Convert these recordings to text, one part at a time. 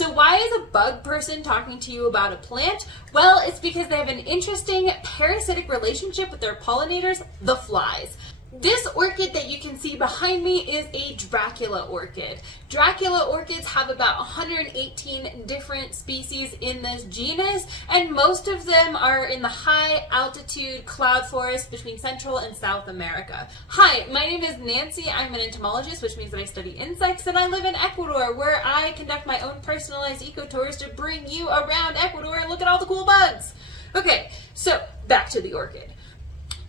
So why is a bug person talking to you about a plant? Well, it's because they have an interesting parasitic relationship with their pollinators, the flies. This orchid that you can see behind me is a Dracula orchid. Dracula orchids have about 118 different species in this genus, and most of them are in the high altitude cloud forest between Central and South America. Hi, my name is Nancy. I'm an entomologist, which means that I study insects, and I live in Ecuador, where I conduct my own personalized eco tours to bring you around Ecuador and look at all the cool bugs. Okay, so back to the orchid.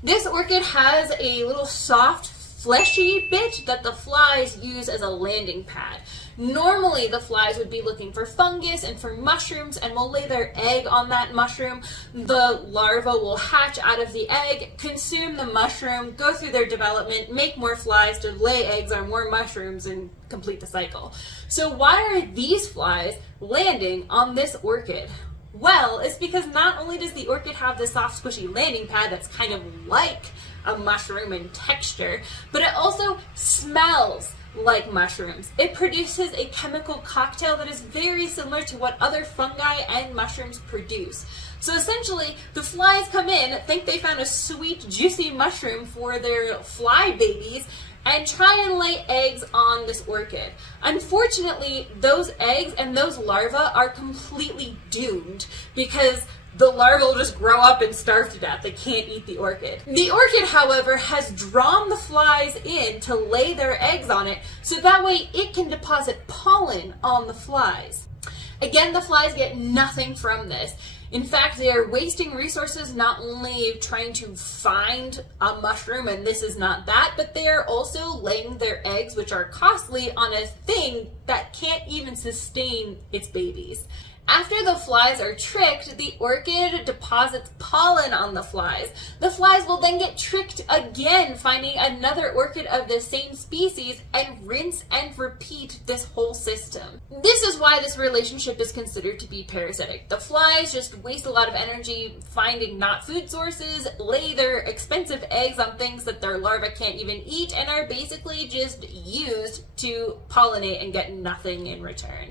This orchid has a little soft, fleshy bit that the flies use as a landing pad. Normally, the flies would be looking for fungus and for mushrooms and will lay their egg on that mushroom. The larva will hatch out of the egg, consume the mushroom, go through their development, make more flies to lay eggs on more mushrooms and complete the cycle. So why are these flies landing on this orchid? Well, it's because not only does the orchid have this soft, squishy landing pad that's kind of like a mushroom in texture, but it also smells like mushrooms. It produces a chemical cocktail that is very similar to what other fungi and mushrooms produce. So essentially, the flies come in, think they found a sweet, juicy mushroom for their fly babies, and try and lay eggs on this orchid. Unfortunately, those eggs and those larvae are completely doomed because the larvae will just grow up and starve to death. They can't eat the orchid. The orchid, however, has drawn the flies in to lay their eggs on it, so that way it can deposit pollen on the flies. Again, the flies get nothing from this. In fact, they are wasting resources not only trying to find a mushroom, and this is not that, but they are also laying their eggs, which are costly, on a thing that can't even sustain its babies. After the flies are tricked, the orchid deposits pollen on the flies. The flies will then get tricked again, finding another orchid of the same species, and rinse and repeat this whole system. This is why this relationship is considered to be parasitic. The flies just waste a lot of energy finding not food sources, lay their expensive eggs on things that their larvae can't even eat, and are basically just used to pollinate and get nothing in return.